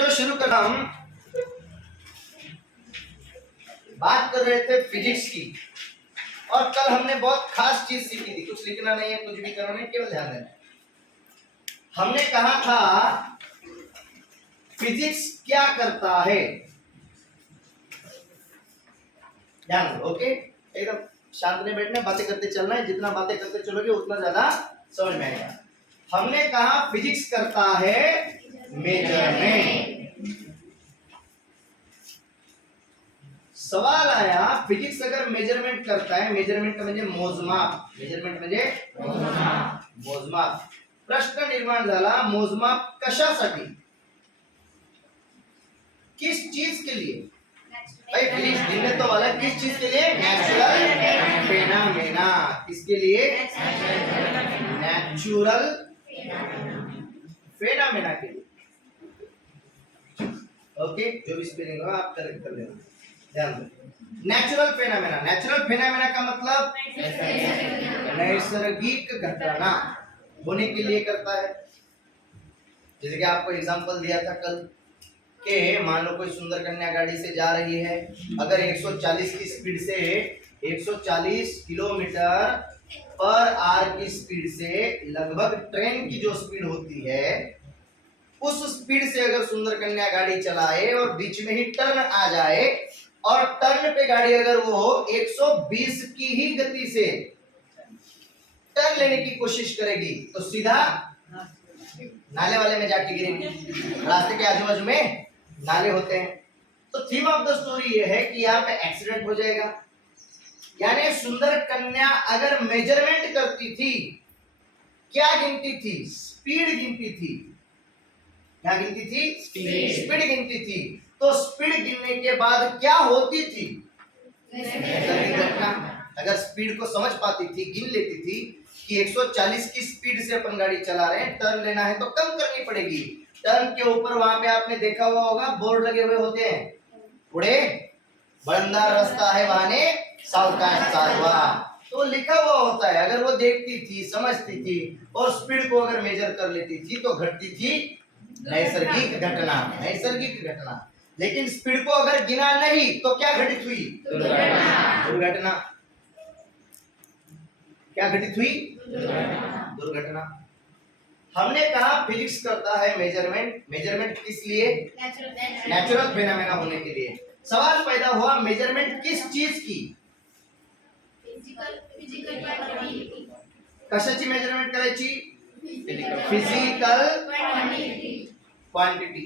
चलो शुरू करना। हम बात कर रहे थे फिजिक्स की और कल हमने बहुत खास चीज सीखी थी। कुछ लिखना नहीं है, कुछ भी करना नहीं, केवल ध्यान देना। हमने कहा था फिजिक्स क्या करता है। ध्यान दो, ओके। एकदम शांत में बैठना, बातें करते चलना है। जितना बातें करते चलोगे उतना ज्यादा समझ में आएगा। हमने कहा फिजिक्स करता है मेजरमेंट। सवाल आया फिजिक्स अगर मेजरमेंट करता है, मेजरमेंट म्हणजे मोजमाप, मेजरमेंट म्हणजे मोजमाप। प्रश्न निर्माण झाला, मोजमाप कशासाठी, किस चीज के लिए? भाई फिजिक्स ढूंढने तो वाला किस चीज के लिए? Natural phenomena. किसके लिए? नेचुरल फेनामेना के लिए। ओके, जो भी स्पेलिंग होगा आप करेक्ट कर लेना। ध्यान दो, नेचुरल फेनामेना। नेचुरल फेनामेना का मतलब नैसर्गिक घटना होने के लिए करता है। जैसे कि आपको एग्जांपल दिया था कल के, मान लो कोई सुंदर कन्या गाड़ी से जा रही है, अगर 140 की स्पीड से 140 किलोमीटर पर आवर की स्पीड से लगभग ट्रेन की जो स्पीड होती है उस स्पीड से अगर सुंदर कन्या गाड़ी चलाए और बीच में ही टर्न आ जाए और टर्न पे गाड़ी अगर वो 120 की ही गति से टर्न लेने की कोशिश करेगी तो सीधा नाले वाले में जाके गिरेगी। रास्ते के आजू बाजू में नाले होते हैं। तो थीम ऑफ द स्टोरी ये है कि यहाँ पे एक्सीडेंट हो जाएगा। यानी सुंदर कन्या अगर मेजरमेंट करती थी, क्या गिनती थी? स्पीड गिनती थी। क्या गिनती थी? स्पीड गिनती थी। तो स्पीड गिनने के बाद क्या होती थी? अगर स्पीड को समझ पाती थी, गिन लेती थी कि 140 की स्पीड से अपन गाड़ी चला रहे हैं, टर्न लेना है तो कम करनी पड़ेगी। टर्न के ऊपर वहां पे आपने देखा हुआ होगा बोर्ड लगे हुए होते हैं, पुढे बड़ंदार रास्ता है वाहने सावकाश चालवा, तो लिखा हुआ होता है। अगर वो देखती थी, समझती थी और स्पीड को अगर मेजर कर लेती थी तो घटती थी नैसर्गिक घटना, नैसर्गिक घटना। लेकिन स्पीड को अगर गिना नहीं तो क्या घटित हुई? दुर्घटना। क्या घटित हुई? दुर्घटना। हमने कहा फिजिक्स करता है मेजरमेंट। मेजरमेंट किस लिए? नेचुरल फेनोमेना होने के लिए। सवाल पैदा हुआ मेजरमेंट किस चीज की? कशाची मेजरमेंट करायची? Physical quantity.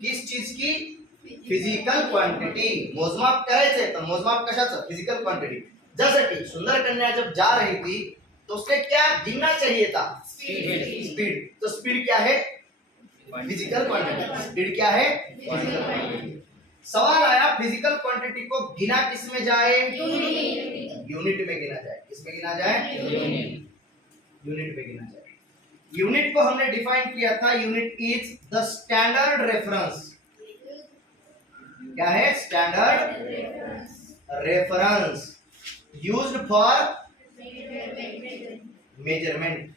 किस चीज की? Physical quantity. मोजमाप करायचंय तर मोजमाप कशाचं? Physical quantity. जैसे कि सुंदर कन्या जब जा रही थी तो उसने क्या गिनना चाहिए था? स्पीड। तो स्पीड क्या है? Physical quantity. स्पीड क्या है? Physical quantity. सवाल आया फिजिकल क्वांटिटी को गिना किस में जाए? यूनिट में गिना जाए। किस में गिना जाए? यूनिट में गिना जाए। यूनिट को हमने डिफाइन किया था, unit is the standard reference. क्या है? Standard reference used for measurement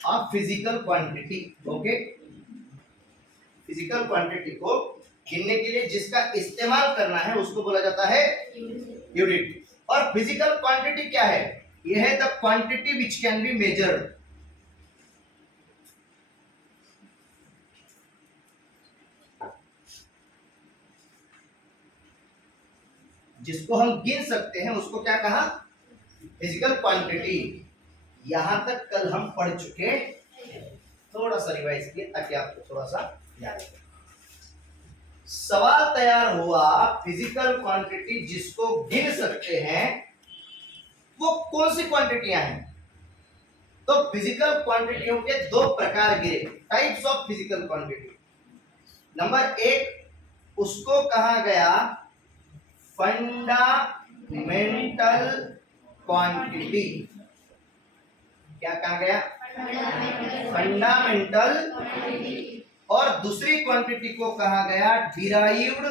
of physical quantity. Okay, physical quantity को गिनने के लिए जिसका इस्तेमाल करना है उसको बोला जाता है यूनिट। और फिजिकल क्वांटिटी क्या है? यह है the quantity which can be measured. जिसको हम गिन सकते हैं उसको क्या कहा? Physical quantity. यहां तक कल हम पढ़ चुके, थोड़ा सा रिवाइज किए ताकि आपको थोड़ा सा याद रहे। सवाल तैयार हुआ फिजिकल क्वांटिटी जिसको गिन सकते हैं वो कौन सी क्वांटिटियां हैं? तो फिजिकल क्वांटिटियों के दो प्रकार गिरे, types of physical quantity. Number एक उसको कहा गया फंडामेंटल क्वांटिटी। क्या कहा गया? फंडामेंटल। और दूसरी क्वांटिटी को कहा गया डिराइव्ड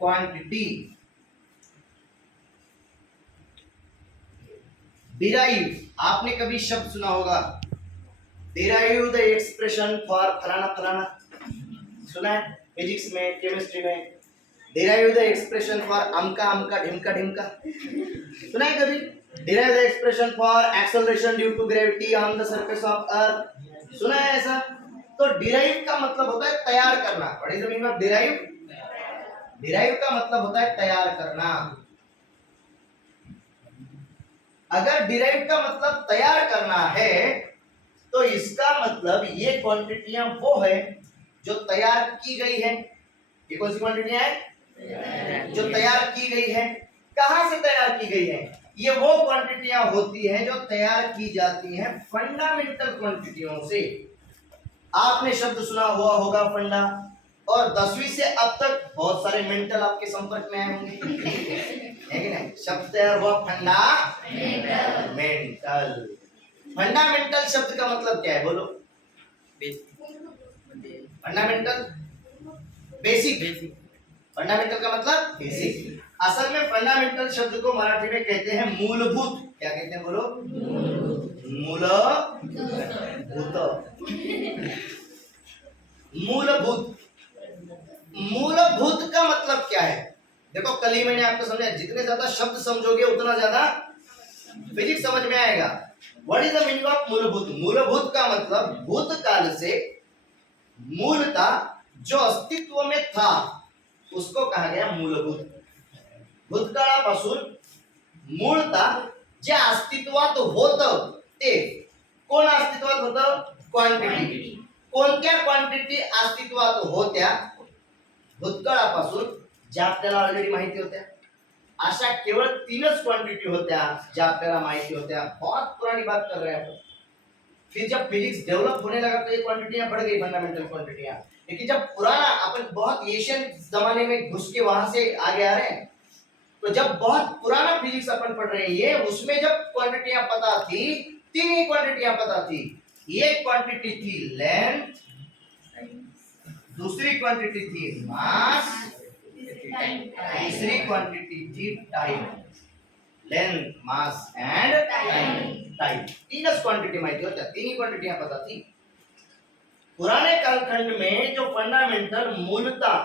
क्वांटिटी। डिराइव, आपने कभी शब्द सुना होगा, डिराइव द एक्सप्रेशन फॉर फलाना फलाना, सुना है फिजिक्स में, केमिस्ट्री में, डिराइव द एक्सप्रेशन फॉर अमका अमका ढिमका ढिमका, सुना है कभी? Derive the expression for acceleration due to gravity on the surface of earth, सुना है ऐसा? तो डिराइव का मतलब होता है तैयार करना। What is the meaning of derive? Derive का मतलब होता है तैयार करना। अगर डिराइव का मतलब तैयार करना है तो इसका मतलब ये क्वांटिटियां वो है जो तैयार की गई है। ये कौन सी क्वांटिटियां है जो तैयार की गई है? कहां से तैयार की गई है? ये वो क्वांटिटियां होती हैं जो तैयार की जाती हैं फंडामेंटल क्वांटिटियों से। आपने शब्द सुना हुआ होगा फंडा, और 10वीं से अब तक बहुत सारे मेंटल आपके संपर्क में आए होंगे, है कि नहीं? शब्द तैयार हुआ फंडा मेंटल। फंडामेंटल शब्द का मतलब क्या है, बोलो? Fundamental, basic. फंडामेंटल का मतलब बेसिक। असल में फंडामेंटल शब्द को मराठी में कहते हैं मूलभूत। क्या कहते हैं, बोलो? मूलभूत। मूलभूत। मूलभूत का मतलब क्या है? देखो कल ही मैंने आपको समझाया, जितने ज्यादा शब्द समझोगे उतना ज्यादा फिजिक्स समझ में आएगा। What is the meaning of मूलभूत? मूलभूत का मतलब भूतकाल से मूलतः जो अस्तित्व में था उसको कहा गया मूलभूत। भूतकाळापासून मूळतः जे अस्तित्वात होतं ते, कोण अस्तित्वात होतं? क्वांटिटी। कोणत्या क्वांटिटी अस्तित्वात होत्या भूतकाळापासून? ज्या आपल्याला ऑलरेडी माहिती होत्या। अशा केवळ 3च क्वांटिटी होत्या ज्या आपल्याला माहिती होत्या। बहुत पुरानी बात कर रहे हैं हम। फिर जब फिजिक्स डेवलप होने लगा तो ये क्वांटिटियां बढ़ गई, फंडामेंटल क्वांटिटियां। लेकिन जब पुराना, अपन बहुत एशियन जमाने में घुस के वहां से आगे आ रहे हैं, तो जब बहुत पुराना फिजिक्स अपन पढ़ रहे हैं उसमें जब क्वांटिटियां पता थी, 3 ही क्वांटिटियां पता थी। एक क्वांटिटी थी लेंथ, दूसरी क्वांटिटी थी मास, तीसरी क्वांटिटी थी time. Length, mass and time, 3च क्वांटिटी माहिती होत्या, 3 ही क्वांटिटियां पता थी। पुराने कालखंड में जो फंडामेंटल मूलतः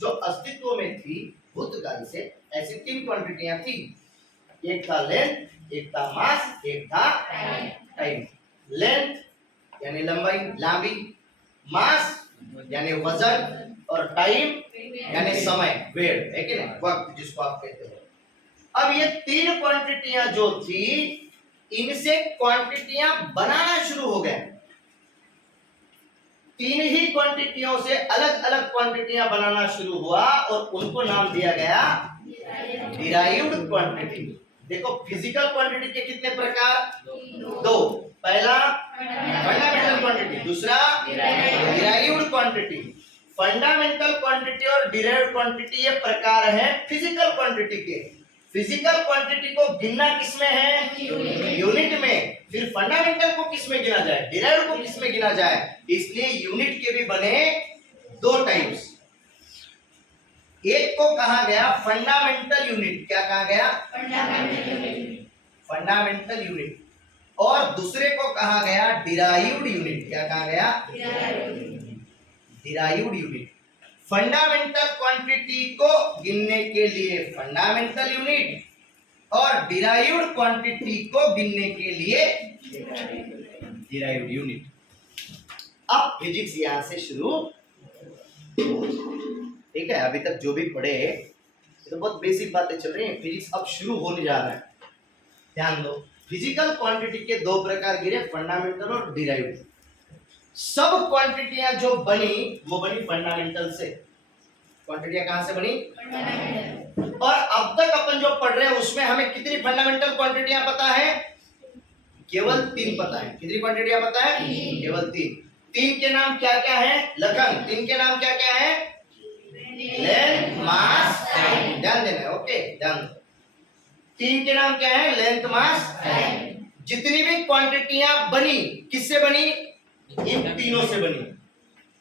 जो अस्तित्व में थी भूतकाल से, ऐसी 3 क्वांटिटियां थी। एक था लेंथ, एक था मास, एक था टाइम। लेंथ यानी लंबाई, लांबी, मास यानी वजन, और टाइम यानी समय, वेळ, है कि नहीं? वक्त जिसको आप कहते हो। अब ये 3 क्वांटिटियां जो थी, इनसे क्वांटिटियां बनाना शुरू हो गए। 3 ही क्वांटिटियों से अलग अलग क्वांटिटियां बनाना शुरू हुआ और उनको नाम दिया गया डिराइव्ड क्वांटिटी। देखो फिजिकल क्वांटिटी के कितने प्रकार? 2। पहला फंडामेंटल क्वांटिटी, दूसरा डिराइव्ड क्वांटिटी। फंडामेंटल क्वांटिटी और डिराइव्ड क्वांटिटी ये प्रकार है फिजिकल क्वांटिटी के। फिजिकल क्वांटिटी को गिनना किसमें है? यूनिट में। फिर फंडामेंटल को किसमें गिना जाए? डिराइव्ड को किसमें गिना जाए? इसलिए यूनिट के भी बने 2 टाइप्स। एक को कहा गया फंडामेंटल यूनिट। क्या कहा गया? Fundamental unit. और दूसरे को कहा गया डिराइव्ड यूनिट। क्या कहा गया? Derived unit. फंडामेंटल क्वांटिटी को गिनने के लिए फंडामेंटल यूनिट, और डिराइव्ड क्वांटिटी को गिनने के लिए डिराइव्ड यूनिट। अब फिजिक्स यहां से शुरू, ठीक है? अभी तक जो भी पढ़े तो बहुत बेसिक बातें चल रही हैं। फिजिक्स अब शुरू होने जा रहा है, ध्यान दो। फिजिकल क्वांटिटी के 2 प्रकार गिरे, फंडामेंटल और डिराइव्ड। सब क्वांटिटियां जो बनी वो बनी फंडामेंटल से। क्वांटिटियां कहां से बनी? फंडामेंटल। और अब तक अपन जो पढ़ रहे हैं उसमें हमें कितनी फंडामेंटल क्वांटिटियां पता है? केवल 3 पता है। कितनी क्वांटिटियां पता है? केवल 3। 3 के नाम क्या क्या है? लखन, 3 के नाम क्या क्या है? लेंथ, मास, टाइम। ध्यान देना, ओके? ध्यान दो। 3 के नाम क्या है? लेंथ, मास, टाइम। जितनी भी क्वांटिटियां बनी किससे बनी? इन तीनों से बनी।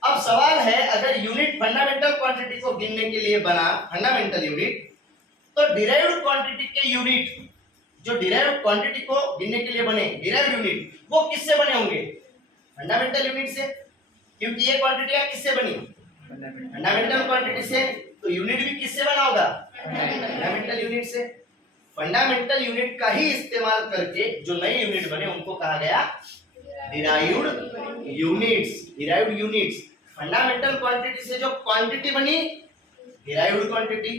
अब सवाल है, अगर यूनिट फंडामेंटल क्वांटिटी को गिनने के लिए बना फंडामेंटल यूनिट, तो डिराइव्ड क्वांटिटी के यूनिट जो डिराइव्ड क्वांटिटी को गिनने के लिए बने डिराइव्ड यूनिट, वो किससे बने होंगे? फंडामेंटल यूनिट से, क्योंकि ये क्वांटिटियां किससे बनी? फंडामेंटल क्वांटिटी से। तो यूनिट भी किससे बना होगा? फंडामेंटल यूनिट से। फंडामेंटल यूनिट का ही इस्तेमाल करके जो नए यूनिट बने उनको कहा गया derived units. Derived units, fundamental quantity से जो क्वांटिटी बनी डिराइव्ड क्वांटिटी,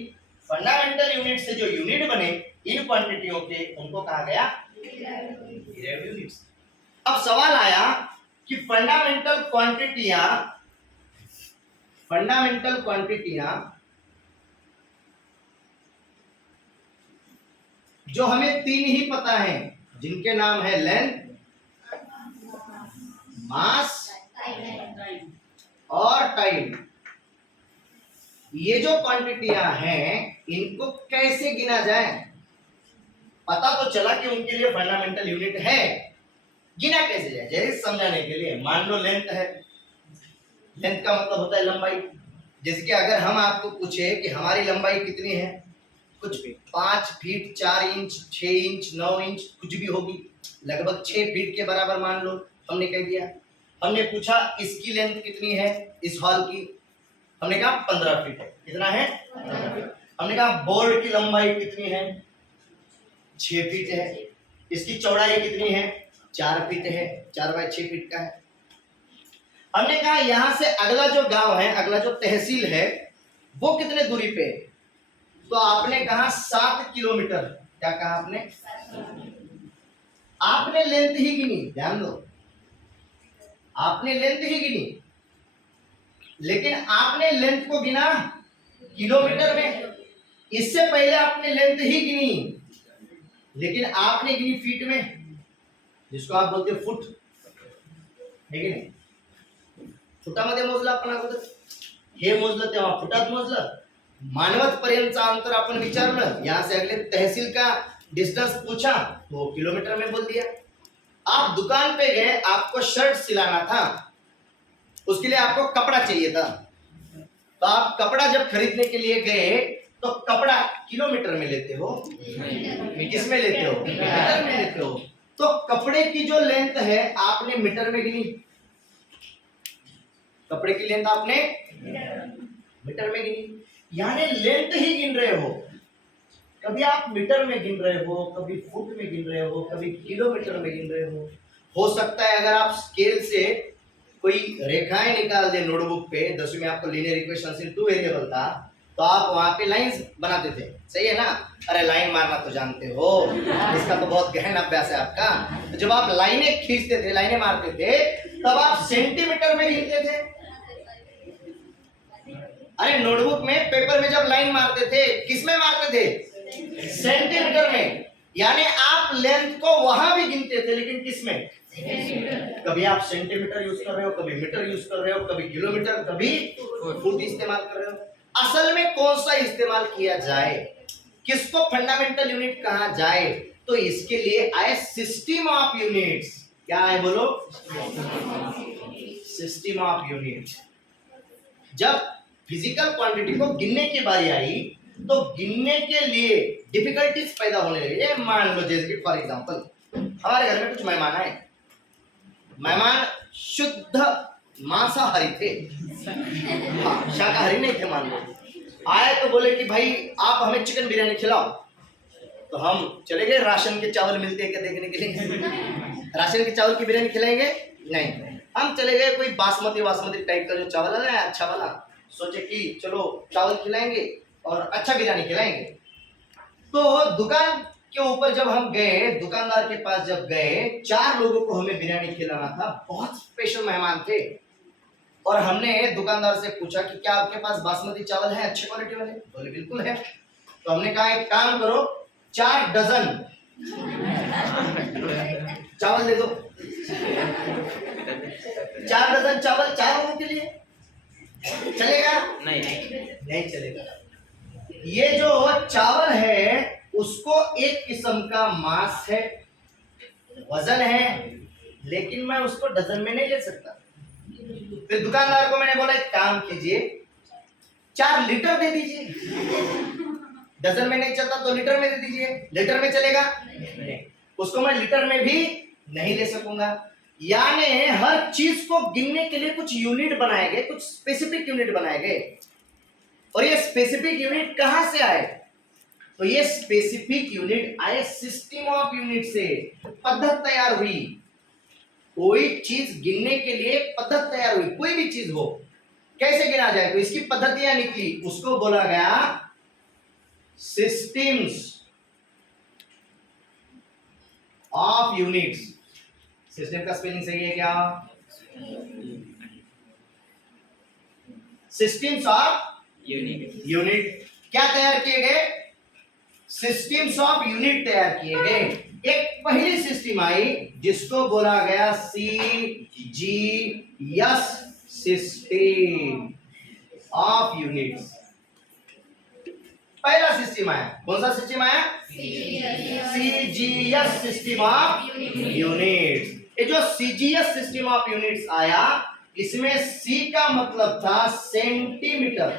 फंडामेंटल यूनिट से जो यूनिट बने इन क्वांटिटियों के उनको कहा गया डिराइव्ड यूनिट्स। अब सवाल आया कि फंडामेंटल क्वांटिटियां जो हमें तीन ही पता है, जिनके नाम है लेंथ, मास और टाइम, ये जो क्वांटिटियां हैं इनको कैसे गिना जाए? पता तो चला कि उनके लिए फंडामेंटल यूनिट है, गिना कैसे जाए? जैसे समझाने के लिए, मान लो लेंथ है, लेंथ का मतलब होता है लंबाई। जैसे कि अगर हम आपको पूछे कि हमारी लंबाई कितनी है, कुछ भी 5 फीट 4 इंच 6 इंच 9 इंच कुछ भी होगी, लगभग 6 फीट के बराबर मान लो, हमने कह दिया। हमने पूछा इसकी लेंथ कितनी है इस हॉल की, हमने कहा 15 फीट है। कितना है? 15 फीट। हमने कहा बोर्ड की लंबाई कितनी है? 6 फीट है। इसकी चौड़ाई कितनी है? 4 फीट है, 4 बाय 6 फीट का है। हमने कहा यहां से अगला जो गांव है, अगला जो तहसील है, वो कितने दूरी पे? तो आपने कहा 7 किलोमीटर। क्या कहा आपने? आपने लेंथ ही गिनी, ध्यान दो, आपने लेंथ ही गिनी, लेकिन आपने लेंथ को गिना किलोमीटर में। इससे पहले आपने लेंथ ही गिनी, लेकिन आपने गिनी फीट में, जिसको आप बोलते फुट, है की नाही? फुटामध्ये मोजलं आपण अगोदर, हे मोजलं तेव्हा फुटात मोजलं। मानवत पर्यंतचं अंतर आपण विचारलं, यहां से अगले तहसील का डिस्टेंस पूछा तो किलोमीटर में बोल दिया। आप दुकान पे गए, आपको शर्ट सिलाना था, उसके लिए आपको कपड़ा चाहिए था, तो आप कपड़ा जब खरीदने के लिए गए तो कपड़ा किलोमीटर में लेते हो, किस में लेते हो? मीटर में लेते हो। तो कपड़े की जो लेंथ है आपने मीटर में गिनी, कपड़े की लेंथ आपने मीटर में गिनी, यानी लेंथ ही गिन रहे हो। कभी आप मीटर में गिन रहे हो, कभी फुट में गिन रहे हो, कभी किलोमीटर में गिन रहे हो। हो सकता है अगर आप स्केल से कोई रेखाएं निकाल दे नोटबुक पे, 10वीं में आपको लीनियर इक्वेशंस इन 2 वेरिएबल था, तो आप वहां पे लाइंस बनाते थे, सही है ना? अरे लाइन मारना तो जानते हो, इसका तो बहुत गहन अभ्यास है आपका। तो जब आप लाइनें खींचते थे, लाइनें मारते थे, तब आप सेंटीमीटर में गिनते थे। अरे नोटबुक में पेपर में जब लाइन मारते थे, किस में मारते थे? सेंटीमीटर में। यानी आप लेंथ को वहां भी गिनते थे, लेकिन किस में? कभी आप सेंटीमीटर यूज कर रहे हो, कभी मीटर यूज कर रहे हो, कभी किलोमीटर, कभी फुट इस्तेमाल कर रहे हो। असल में कौन सा इस्तेमाल किया जाए, किसको फंडामेंटल यूनिट कहा जाए? तो इसके लिए आए सिस्टम ऑफ यूनिट्स। क्या है बोलो? System of units. जब फिजिकल क्वांटिटी को गिनने की बारी आई तो गिनने के लिए डिफिकल्टीज पैदा होने लगी। मान लो जैसे कि फॉर एग्जांपल हमारे घर में कुछ मेहमान आए, मेहमान शुद्ध मांसाहारी थे, हाँ शाकाहारी नहीं थे। मान लो आए तो बोले कि भाई आप हमें चिकन बिरयानी खिलाओ, तो हम चले गए राशन के चावल मिलते हैं क्या देखने के लिए। राशन के चावल की बिरयानी खिलाएंगे? नहीं, हम चले गए कोई बासमती टाइप का जो चावल है अच्छा वाला, सोचे कि चलो चावल खिलाएंगे और अच्छा बिरयानी खिलाएंगे। तो दुकान के ऊपर जब हम गए, दुकानदार के पास जब गए, 4 लोगों को हमें बिरयानी खिलाना था, बहुत स्पेशल मेहमान थे। और हमने दुकानदार से पूछा कि क्या आपके पास बासमती चावल है अच्छे क्वालिटी वाले? बोले बिल्कुल है। तो हमने कहा एक काम करो, 4 डजन चावल दे दो। 4 डजन चावल 4 लोगों के लिए चलेगा? नहीं चलेगा। ये जो चावल है उसको एक किस्म का मास है, वजन है, लेकिन मैं उसको डजन में नहीं ले सकता। फिर दुकानदार को मैंने बोला एक काम कीजिए, 4 लीटर दे दीजिए। डजन में नहीं चलता तो लीटर में दे दीजिए, लीटर में चलेगा नहीं, उसको मैं लीटर में भी नहीं ले सकूंगा। यानी हर चीज को गिनने के लिए कुछ यूनिट बनाए गए, कुछ स्पेसिफिक यूनिट बनाए गए। और ये स्पेसिफिक यूनिट कहां से आए? तो ये स्पेसिफिक यूनिट आए सिस्टम ऑफ यूनिट से, पद्धत तैयार हुई। कोई चीज गिनने के लिए पद्धत तैयार हुई, कोई भी चीज हो कैसे गिना जाए तो इसकी पद्धतियां निकली, उसको बोला गया सिस्टम्स ऑफ यूनिट्स। सिस्टम का स्पेलिंग सही है क्या? Systems of unit. क्या तैयार किए गए? सिस्टम्स ऑफ यूनिट तैयार किए गए। एक पहली सिस्टम आई जिसको बोला गया CGS सिस्टम ऑफ यूनिट्स। पहला सिस्टम आया, कौन सा सिस्टम आया? CGS system of units. ये जो CGS सिस्टम ऑफ यूनिट्स आया, इसमें C का मतलब था सेंटीमीटर।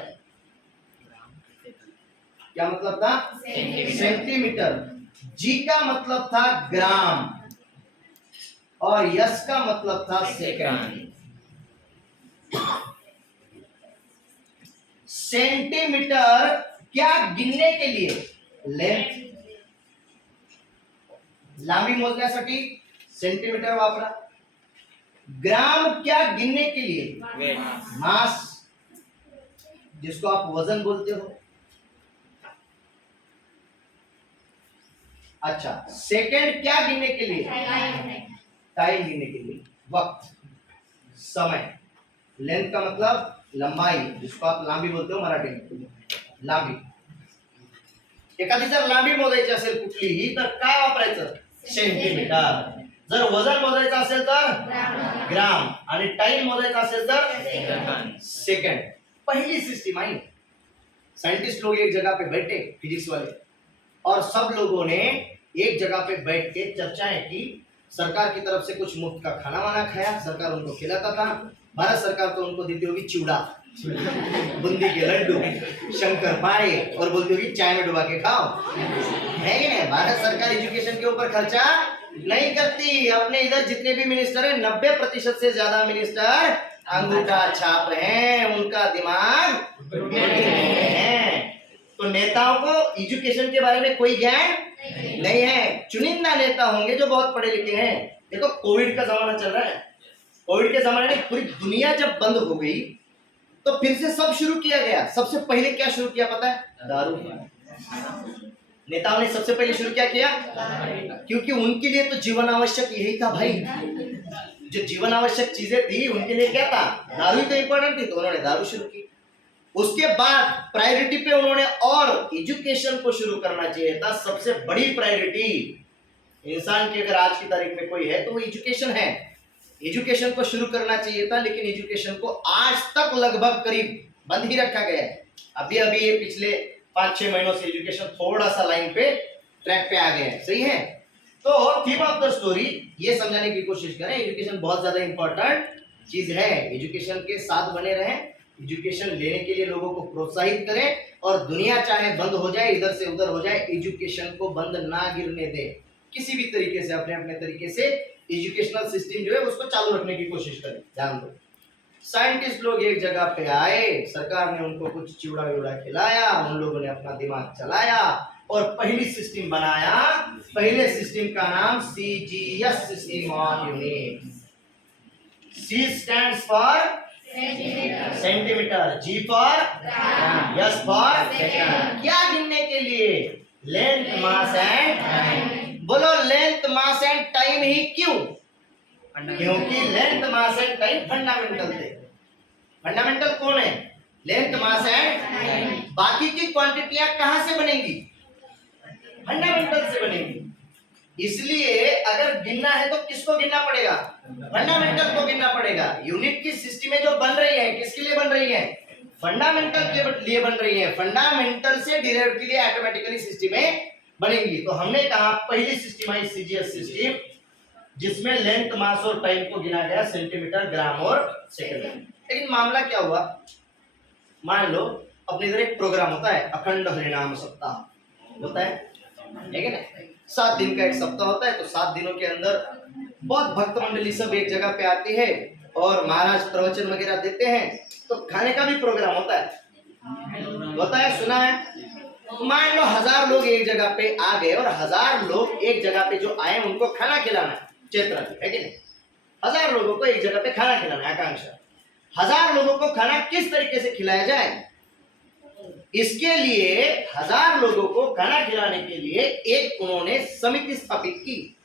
क्या मतलब था? सेंटीमीटर। G का मतलब था ग्राम और S का मतलब था सेकंड। सेंटीमीटर क्या गिनने के लिए? लेंथ, लांबी मोजण्यासाठी सेंटीमीटर वापरा। ग्राम क्या गिनने के लिए? मास, जिसको आप वजन बोलते हो। अच्छा, सेकंड क्या गिनने के लिए? टाइम गिनने के लिए, वक्त, समय। लेंथ का मतलब लंबाई, जिसको आप लांबी बोलते हो मराठी में, लांबी। एखादी जर लांबी मोजायची असेल कुठलीही तर काय वापरायचं? सेंटीमीटर. जर वजन मोजायचं असेल तर ग्राम आणि टाइम मोजायचा असेल तर सेकंड. पहली सिस्टम आई, साइंटिस्ट लोग एक जगह पे बैठे, फिजिक्स वाले, और सब लोगों ने एक जगह पे बैठ के चर्चाएं की। सरकार की तरफ से कुछ मुफ्त का खाना वाना खाया, सरकार उनको खिलाता था। भारत सरकार तो उनको देती होगी चिवड़ा, बूंदी के लड्डू, शंकर पाए, और बोलती होगी चाय में डुबा के खाओ, है कि नहीं? भारत सरकार एजुकेशन के ऊपर खर्चा नहीं करती। अपने इधर जितने भी मिनिस्टर हैं, 90% से ज्यादा मिनिस्टर अंगूठा छाप हैं, उनका दिमाग है। तो नेताओं को एजुकेशन के बारे में कोई ज्ञान नहीं है। चुनिंदा नेता होंगे जो बहुत पढ़े लिखे हैं। देखो, कोविड का जमाना चल रहा है। कोविड के जमाने में पूरी दुनिया जब बंद हो गई तो फिर से सब शुरू किया गया। सबसे पहले क्या शुरू किया पता है? दारू। नेताओं ने सबसे पहले शुरू क्या किया? क्योंकि उनके लिए तो जीवन आवश्यक यही था भाई। जो जीवन आवश्यक चीजें थी उनके लिए क्या था? दारू ही तो इंपॉर्टेंट थी, तो उन्होंने दारू शुरू की। उसके बाद प्रायोरिटी पे उन्होंने और एजुकेशन को शुरू करना चाहिए था। सबसे बड़ी प्रायोरिटी इंसान की अगर आज की तारीख में कोई है तो वो एजुकेशन है। एजुकेशन को शुरू करना चाहिए था, लेकिन एजुकेशन को आज तक लगभग करीब बंद ही रखा गया है। अभी अभी ये पिछले 5-6 महीनों से एजुकेशन थोड़ा सा लाइन पे, ट्रैक पे आ गया है। सही है? तो थीम ऑफ द स्टोरी ये समझाने की कोशिश करें, एजुकेशन बहुत ज्यादा इंपॉर्टेंट चीज है। एजुकेशन के साथ बने रहें, एजुकेशन लेने के लिए लोगों को प्रोत्साहित करें, और दुनिया चाहे बंद हो जाए, इधर से उधर हो जाए, एजुकेशन को बंद ना गिरने दें। किसी भी तरीके से, अपने अपने तरीके से एजुकेशनल सिस्टम जो है उसको चालू रखने की कोशिश करें। ध्यान दो, साइंटिस्ट लोग एक जगह पे आए, सरकार ने उनको कुछ चिवड़ा विवड़ा खिलाया, उन लोगों ने अपना दिमाग चलाया और पहली सिस्टम बनाया। पहले सिस्टम का नाम CGS system of units. C stands for centimetre, G for S for second. क्या गिनने के लिए? Length, mass and time. बोलो, लेंथ, मास एंड टाइम ही क्यों? क्योंकि length, mass and time fundamental थे। फंडामेंटल कौन है? Length, mass and time. बाकी की क्वांटिटियां कहां से बनेंगी? फंडामेंटल से बनेंगी। इसलिए अगर गिनना है तो किसको गिनना पड़ेगा? फंडामेंटल को गिनना पड़ेगा। यूनिट की सिस्टम जो बन रही है, किसके लिए बन रही है? फंडामेंटल के लिए बन रही है। फंडामेंटल से डिराइव्ड के लिए ऑटोमेटिकली सिस्टमें बनेंगी। तो हमने कहा पहली सिस्टम आई CGS सिस्टम, जिसमें लेंथ, मास और टाइम को गिना गया सेंटीमीटर, ग्राम और सेकंड। लेकिन मामला क्या हुआ? मान लो अपने इधर एक प्रोग्राम होता है, अखंड हरिनाम सप्ताह। होता है कि नहीं? 7 दिन का एक सप्ताह होता है, तो 7 दिनों के अंदर बहुत भक्त मंडली सब एक जगह पे आती है और महाराज प्रवचन वगैरह देते हैं, तो खाने का भी प्रोग्राम होता है, सुना है? मान लो 1000 लोग एक जगह पे आ गए और 1000 लोग एक जगह पे जो आए उनको खाना खिलाना है, चैत्र है कि नहीं? 1000 लोगों को एक जगह पे खाना खिलाना है, आकांक्षा। 1000 लोगों को खाना किस तरीके से खिलाया जाए, इसके लिए 1000 लोगों को खाना खिलाने के लिए एक उन्होंने समिति स्थापित की,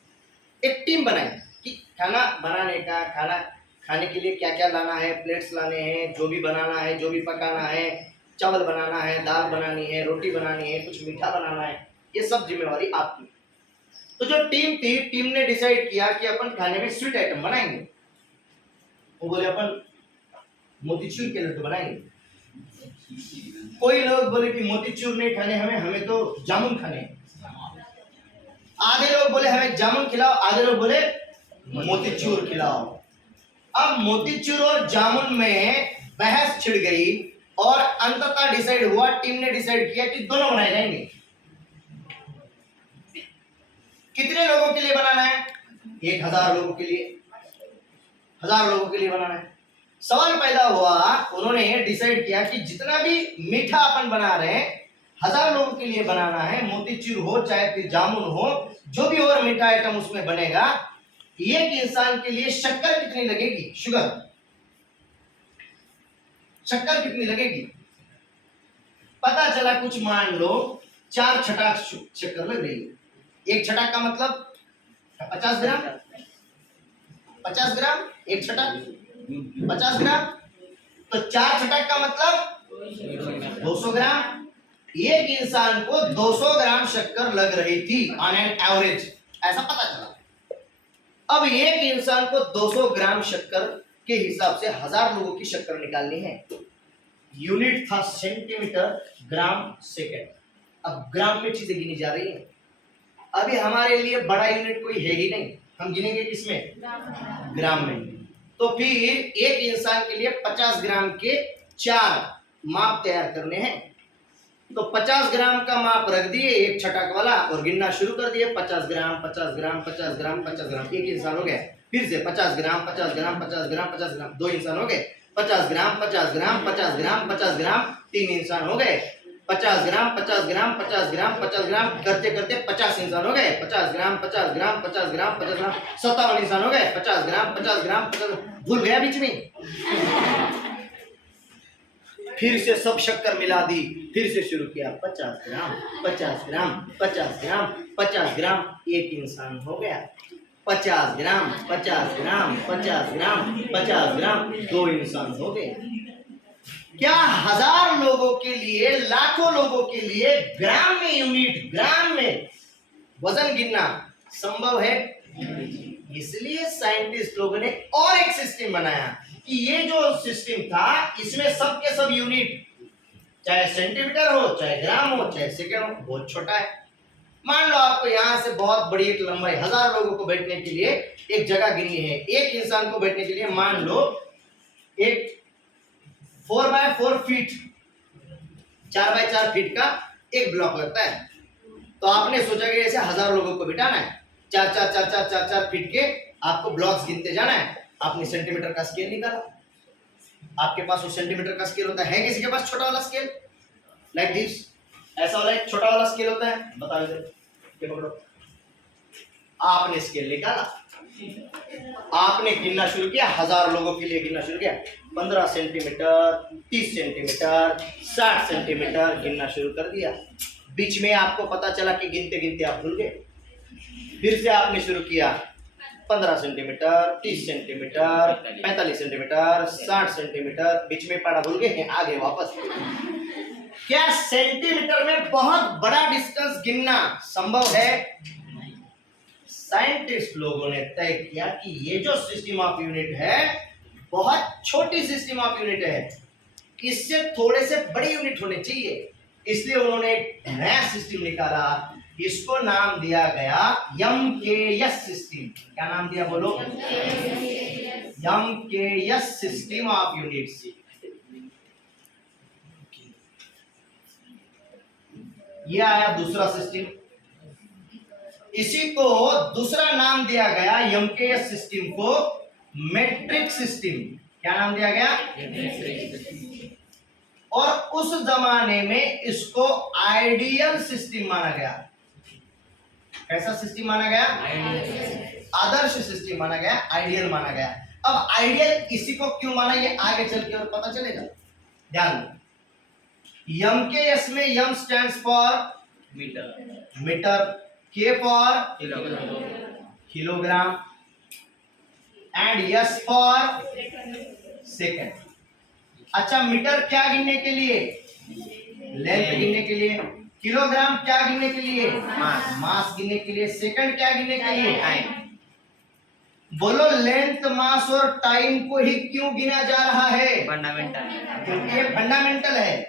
एक टीम बनाई कि खाना बनाने का, खाना खाने के लिए क्या क्या लाना है, प्लेट्स लाने हैं, जो भी बनाना है, जो भी पकाना है, चावल बनाना है, दाल बनानी है, रोटी बनानी है, कुछ मीठा बनाना है, ये सब जिम्मेवारी आपकी। तो जो टीम थी, टीम ने डिसाइड किया कि अपन खाने में स्वीट आइटम बनाएंगे। वो बोले अपन मोतीचूर के लड्डू बनाएंगे। कोई लोग बोले कि मोतीचूर नहीं खाने हमें तो जामुन खाने। आधे लोग बोले हमें जामुन खिलाओ, आधे लोग बोले मोतीचूर खिलाओ। अब मोतीचूर और जामुन में बहस छिड़ गई और अंततः डिसाइड हुआ, टीम ने डिसाइड किया कि दोनों बनाए जाएंगे। कितने लोगों के लिए बनाना है? 1000 लोगों के लिए, 1000 लोगों के लिए बनाना है। सवाल पैदा हुआ, उन्होंने डिसाइड किया कि जितना भी मीठा अपन बना रहे हैं 1000 लोगों के लिए बनाना है, मोतीचूर हो चाहे फिर जामुन हो, जो भी और मीठा आइटम उसमें बनेगा, एक इंसान के लिए शक्कर कितनी लगेगी? शक्कर कितनी लगेगी? पता चला कुछ मान लो 4 छटाक शक्कर लग रही है। एक छटाक का मतलब 50 ग्राम, 50 ग्राम एक छटाक 50 ग्राम, तो 4 छटाक का मतलब 200 ग्राम। एक इंसान को 200 ग्राम शक्कर लग रही थी ऑन एन एवरेज, ऐसा पता चला। अब एक इंसान को 200 ग्राम शक्कर के हिसाब से 1000 लोगों की शक्कर निकालनी है। यूनिट था सेंटीमीटर, ग्राम, सेकंड। अब ग्राम में चीजें गिनी जा रही है। अभी हमारे लिए बड़ा यूनिट कोई है ही नहीं, हम गिनेंगे किसमें? ग्राम में। तो फिर एक इंसान के लिए 50 ग्राम के 4 माप तैयार करने हैं। तो 50 ग्राम का माप रख दिए एक छटाक वाला और गिनना शुरू कर दिए, 50 ग्राम 50 ग्राम 50 ग्राम 50 ग्राम, एक इंसान हो गया। फिर से 50 ग्राम 50 ग्राम 50 ग्राम 50 ग्राम, 2 इंसान हो गए। 50 ग्राम 50 ग्राम 50 ग्राम 50 ग्राम, 3 इंसान हो गए। 50 ग्राम 50 ग्राम 50 ग्राम 50 ग्राम करते करते 50 इंसान हो गए। 50 ग्राम 50 ग्राम 50 ग्राम 50 ग्राम 57 इंसान हो गए। 50 ग्राम 50 ग्राम 50, भूल गया बीच में। फिर से सब शक्कर मिला दी, फिर से शुरू किया 50 ग्राम 50 ग्राम 50 ग्राम 50 ग्राम, एक इंसान हो गया। 50 ग्राम 50 ग्राम 50 ग्राम 50 ग्राम, 2 इंसान हो गए। क्या 1000 लोगों के लिए, लाखों लोगों के लिए ग्राम में यूनिट, ग्राम में वजन गिनना संभव है? इसलिए साइंटिस्ट लोगों ने और एक सिस्टम बनाया कि ये जो सिस्टम था इसमें सब के सब यूनिट, चाहे सेंटीमीटर हो, चाहे ग्राम हो, चाहे सेकंड हो, बहुत छोटा है। मान लो आपको यहाँ से बहुत बड़ी एक लंबाई, 1000 लोगों को बैठने के लिए एक जगह गिनी है। एक इंसान को बैठने के लिए मान लो एक 4x4 फीट, 4x4 फीट का एक ब्लॉक लगता है। तो आपने सोचा कि ऐसे 1000 लोगों को बिठाना है, 4x4 फीट के आपको ब्लॉक्स गिनते जाना है। आपने सेंटीमीटर का स्केल निकाला, आपके पास वो सेंटीमीटर का स्केल होता है किसी के पास छोटा वाला स्केल लाइक दिस, ऐसा वाला एक छोटा वाला स्केल होता है, बताओ इधर, ये पकड़ो। आपने स्केल निकाला, आपने गिनना शुरू किया, 1000 लोगों के लिए गिनना शुरू किया, 15 सेंटीमीटर 30 सेंटीमीटर 60 सेंटीमीटर गिनना शुरू कर दिया। बीच में आपको पता चला कि गिनते गिनते आप भूल गए। फिर से आपने शुरू किया 15 सेंटीमीटर 30 सेंटीमीटर 45 सेंटीमीटर 60 सेंटीमीटर, बीच में पड़ा भूल गए, आगे वापस। क्या सेंटीमीटर में बहुत बड़ा डिस्टेंस गिनना संभव है? साइंटिस्ट लोगों ने तय किया कि ये जो सिस्टम ऑफ यूनिट है बहुत छोटी सिस्टम ऑफ यूनिट है, इससे थोड़े से बड़ी यूनिट होने चाहिए। इसलिए उन्होंने एक नया सिस्टम निकाला, इसको नाम दिया गया MKS सिस्टम। क्या नाम दिया बोलो? MKS system of units. ये आया दूसरा सिस्टम। इसी को दूसरा नाम दिया गया एमकेएस सिस्टम को मेट्रिक सिस्टम। क्या नाम दिया गया? और उस जमाने में इसको आइडियल सिस्टम माना गया। कैसा सिस्टम माना गया? आदर्श सिस्टम माना गया, आइडियल माना गया। अब आइडियल इसी को क्यों माना, ये आगे चल के और पता चलेगा। ध्यान दो, एमकेएस में एम स्टैंड्स फॉर मीटर, के for kilogram and S for second. अच्छा, मीटर क्या गिनने के लिए? लेंथ गिनने के लिए। किलोग्राम क्या गिनने के लिए? मास गिनने के लिए। सेकंड क्या गिनने के लिए? टाइम। बोलो, लेंथ, मास और टाइम को ही क्यों गिना जा रहा है? फंडामेंटल, क्योंकि ये फंडामेंटल है।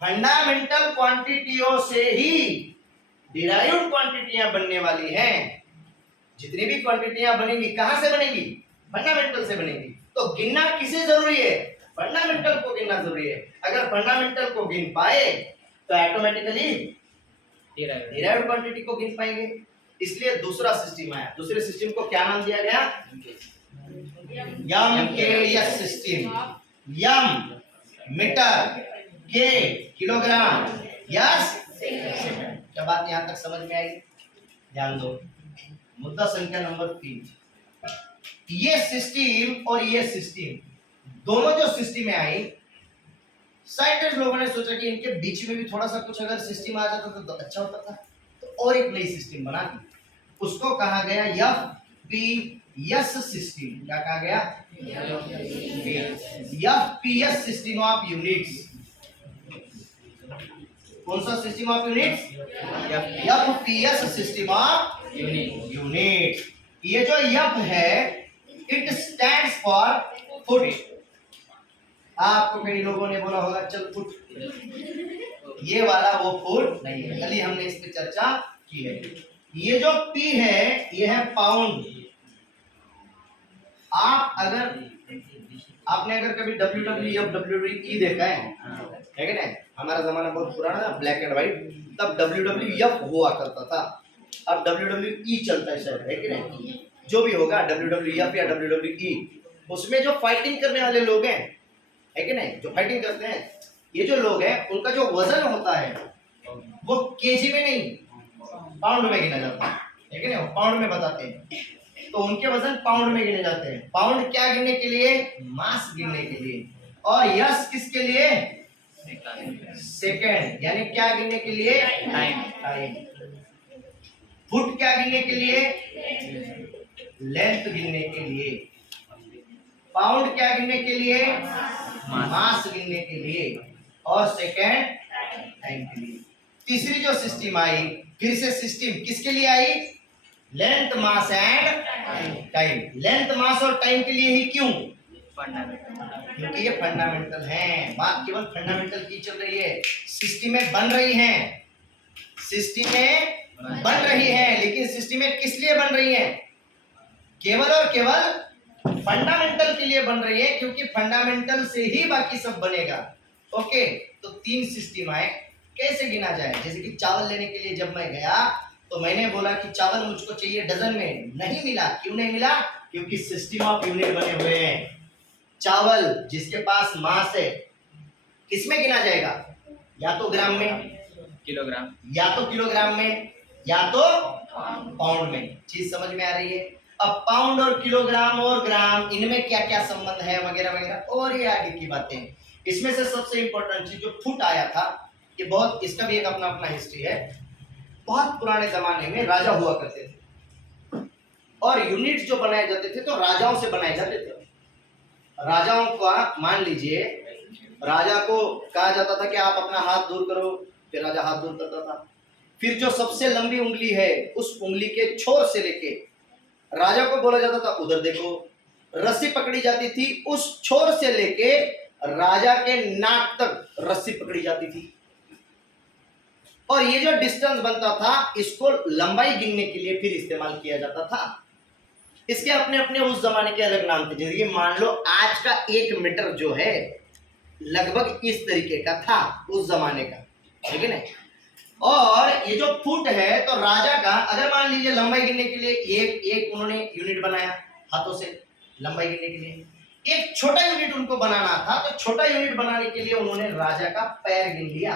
फंडामेंटल क्वांटिटियों से ही डिराइव्ड क्वांटिटियां बनने वाली हैं। जितनी भी क्वांटिटियां बनेंगी कहां से बनेगी? फंडामेंटल से बनेगी। तो गिनना किसे जरूरी है? फंडामेंटल को गिनना जरूरी है। अगर फंडामेंटल को गिन पाए तो ऑटोमेटिकली डिराइव्ड क्वांटिटी को गिन पाएंगे। इसलिए दूसरा सिस्टम आया। दूसरे सिस्टम को क्या नाम दिया गया? MKS system. एम मीटर, के किलोग्राम, यस। क्या बात यहां तक समझ में आई? ध्यान दो, मुद्दा संख्या नंबर 3। ये सिस्टम और ये सिस्टम दोनों जो सिस्टम में आई, साइंटिस्ट लोगों ने सोचा कि इनके बीच में भी थोड़ा सा कुछ अगर सिस्टम आ जाता तो अच्छा होता था। तो और एक नई सिस्टम बना दी, उसको कहा गया एफपीएस सिस्टम। क्या कहा गया? FPS system of units. कौन सा system of units? FPS system of units. ये जो एफ है, इट स्टैंड्स फॉर फुट। आपको कई लोगों ने बोला होगा चल फुट, ये वाला वो फुट नहीं है, कल ही हमने इस पे चर्चा की है। ये जो पी है ये है पाउंड। आपने अगर कभी WWF WWE देखा है कि नहीं? हमारा जमाना बहुत पुराना, ब्लैक एंड व्हाइट, तब WWF हुआ करता था। अब WWE चलता है शायद, है कि नहीं? जो भी होगा WWF या WWE, उसमें जो फाइटिंग करने वाले लोग हैं, है कि नहीं, जो फाइटिंग करते हैं, ये जो लोग हैं उनका जो वजन होता है वो केजी में नहीं पाउंड में गिना जाता है कि नहीं? वो पाउंड में बताते हैं। तो उनके वजन पाउंड में गिने जाते हैं। पाउंड क्या गिनने के लिए? मास गिनने के लिए। और यस किसके लिए? सेकंड, यानी क्या गिनने के लिए? टाइम। फुट क्या गिनने के लिए? लेंथ गिनने के लिए। पाउंड क्या गिनने के लिए? मास गिनने के लिए। और सेकंड टाइम के लिए। तीसरी जो सिस्टम आई, फिर से सिस्टम किसके लिए आई? Length, mass and time. Length, mass और टाइम के लिए ही। क्यों? क्योंकि ये फंडामेंटल हैं। बात केवल फंडामेंटल की चल रही है। सिस्टमें बन रही हैं, सिस्टमें बन रही हैं, लेकिन सिस्टमें किस लिए बन रही हैं? केवल और केवल फंडामेंटल के लिए बन रही है, क्योंकि फंडामेंटल से ही बाकी सब बनेगा। ओके, तो 3 सिस्टम आए। कैसे गिना जाए? जैसे कि चावल लेने के लिए जब मैं गया तो मैंने बोला कि चावल मुझको चाहिए डजन में, नहीं मिला। क्यों नहीं मिला? क्योंकि सिस्टम ऑफ यूनिट बने हुए हैं। चावल जिसके पास मास है, किसमें गिना जाएगा? या तो ग्राम में, किलोग्राम, या तो किलोग्राम में, या तो पाउंड में। चीज समझ में आ रही है? अब पाउंड और किलोग्राम और ग्राम, इनमें क्या क्या संबंध है वगैरह वगैरह, और ये आगे की बातें। इसमें से सबसे इंपॉर्टेंट चीज जो फुट आया था, ये बहुत, इसका भी एक अपना अपना हिस्ट्री है। बहुत पुराने जमाने में राजा हुआ करते थे और यूनिट जो बनाए जाते थे तो राजाओं से बनाए जाते थे। राजाओं का, मान लीजिए राजा को कहा जाता था कि आप अपना हाथ दूर करो, फिर राजा हाथ दूर करता था। फिर जो सबसे लंबी उंगली है, उस उंगली के छोर से लेके राजा को बोला जाता था उधर देखो। रस्सी पकड़ी जाती थी, उस छोर से लेके राजा के नाक तक रस्सी पकड़ी जाती थी। और ये जो डिस्टेंस बनता था, इसको लंबाई गिनने के लिए फिर इस्तेमाल किया जाता था। इसके अपने अपने उस जमाने के अलग नाम थे। जैसे कि मान लो आज का 1 मीटर जो है लगभग इस तरीके का था उस जमाने का, ठीक है ना? और ये जो फुट है तो राजा का, अगर मान लीजिए लंबाई गिनने के लिए एक उन्होंने यूनिट बनाया हाथों से लंबाई गिनने के लिए, एक छोटा यूनिट उनको बनाना था, तो छोटा यूनिट बनाने के लिए उन्होंने राजा का पैर गिन लिया।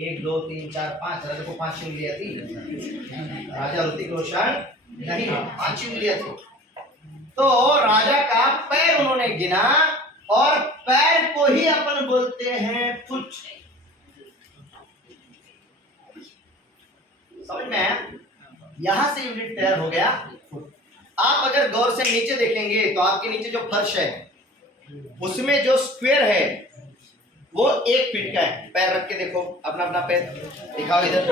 1 2 3 4 5, राजा को 5 उंगलियां थी, राजा ऋतिक रोशन नहीं, 5 उंगलियां थी। तो राजा का पैर उन्होंने गिना, और पैर को ही अपन बोलते हैं फुट। समझ में आया? यहां से यूनिट तैयार हो गया फुट। आप अगर गौर से नीचे देखेंगे तो आपके नीचे जो फर्श है उसमें जो स्क्वायर है वो 1 फीट का है। पैर रख के देखो, अपना अपना पैर दिखाओ, इधर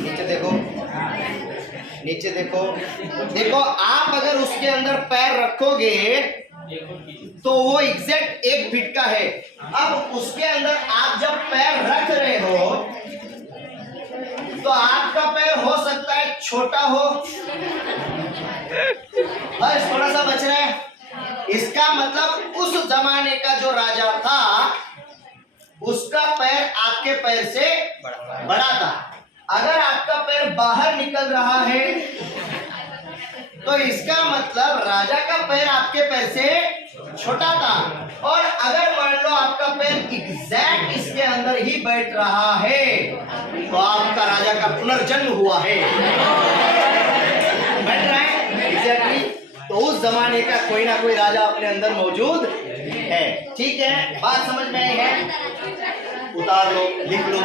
नीचे देखो, नीचे देखो, देखो आप अगर उसके अंदर पैर रखोगे तो वो एग्जैक्ट 1 फीट का है। अब उसके अंदर आप जब पैर रख रहे हो तो आपका पैर हो सकता है छोटा हो, बस थोड़ा सा बच रहा है। इसका मतलब उस जमाने का जो राजा था उसका पैर आपके पैर से बड़ा था। अगर आपका पैर बाहर निकल रहा है तो इसका मतलब राजा का पैर आपके पैर से छोटा था। और अगर मान लो आपका पैर एग्जैक्ट इसके अंदर ही बैठ रहा है तो आपका राजा का पुनर्जन्म हुआ है, बैठ रहा है एग्जैक्टली। तो उस जमाने का कोई ना कोई राजा अपने अंदर मौजूद है। ठीक है, बात समझ में आई है? उतार लो, लिख लो।